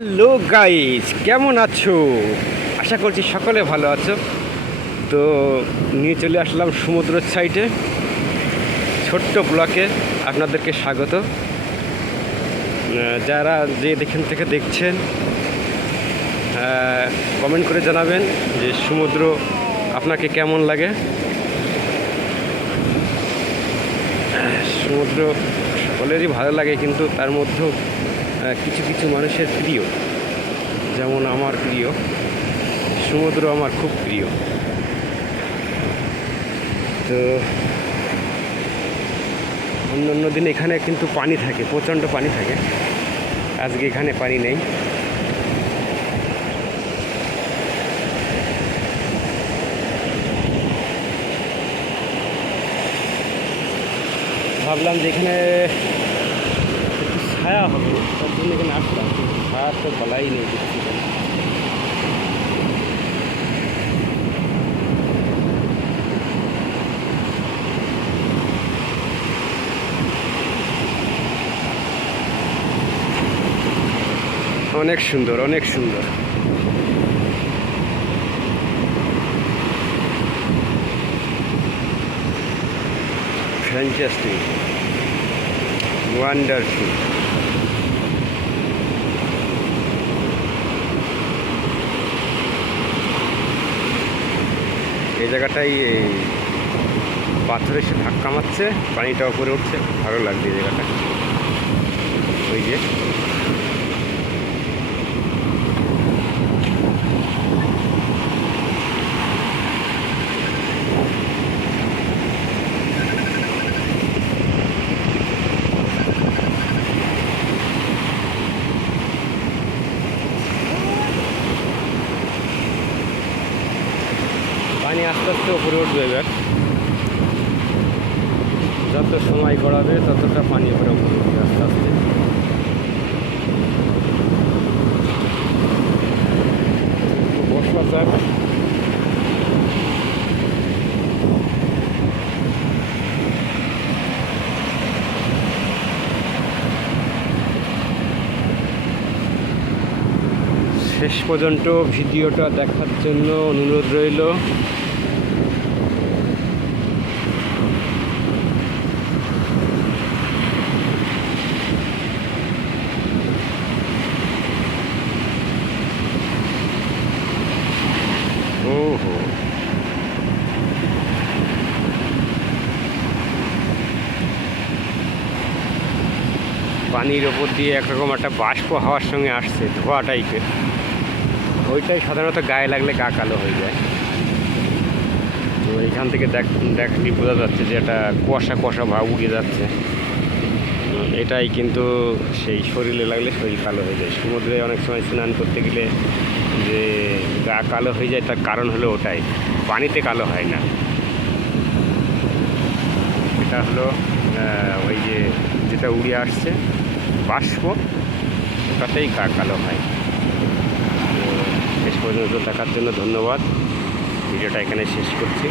Hello guys, কেমন আছো? আশা করছি সকলে ভালো আছো। তো নিয়ে চলে আসলাম সমুদ্রের সাইডে ছোট্ট ব্লকে। আপনাদেরকে স্বাগত। যারা যে যেখান থেকে দেখছেন কমেন্ট করে জানাবেন যে সমুদ্র আপনাকে কেমন লাগে। সমুদ্র সকলেরই ভালো লাগে, কিন্তু তার মধ্যেও কিছু কিছু মানুষের প্রিয়, যেমন আমার প্রিয় সমুদ্র, আমার খুব প্রিয়। তো অন্য দিন এখানে কিন্তু পানি থাকে, প্রচণ্ড পানি থাকে। আজকে এখানে পানি নেই। ভাবলাম যে এখানে একটু ছায়া হবে, তার জন্য এখানে আসলাম, কিন্তু ছায়া তো বলাই নেই দেখছি। অনেক সুন্দর, অনেক সুন্দর। Fantastic, wonderful. এই জায়গাটাই পাথর এসে ধাক্কা মারছে, পানিটা উপরে উঠছে, ভালো লাগছে এই জায়গাটা। ওই যে পানি আস্তে আস্তে উপরে উঠবে। এবার যত সময় গড়াবে ততটা পানি উপরে উঠবে আস্তে আস্তে। বসবা স্যার। শেষ পর্যন্ত ভিডিওটা দেখার জন্য অনুরোধ রইল। ওহো, পানির ওপর দিয়ে একরকম একটা বাষ্প হাওয়ার সঙ্গে আসছে, ধোঁয়া টাইপের। ওইটাই সাধারণত গায়ে লাগলে গা কালো হয়ে যায়। তো এইখান থেকে দেখলি বোঝা যাচ্ছে যে একটা কুয়াশা কুয়াশা ভাব উড়ে যাচ্ছে। এটাই কিন্তু সেই শরীরে লাগলে শরীর কালো হয়ে যায়। সমুদ্রে অনেক সময় স্নান করতে গেলে যে গা কালো হয়ে যায়, তার কারণ হলো ওটাই, পানিতে কালো হয় না। এটা হলো ওই যে যেটা উড়ে আসছে বাষ্প, ওটাতেই গা কালো হয়। শেষ পর্যন্ত দেখার জন্য ধন্যবাদ। ভিডিওটা এখানে শেষ করছি।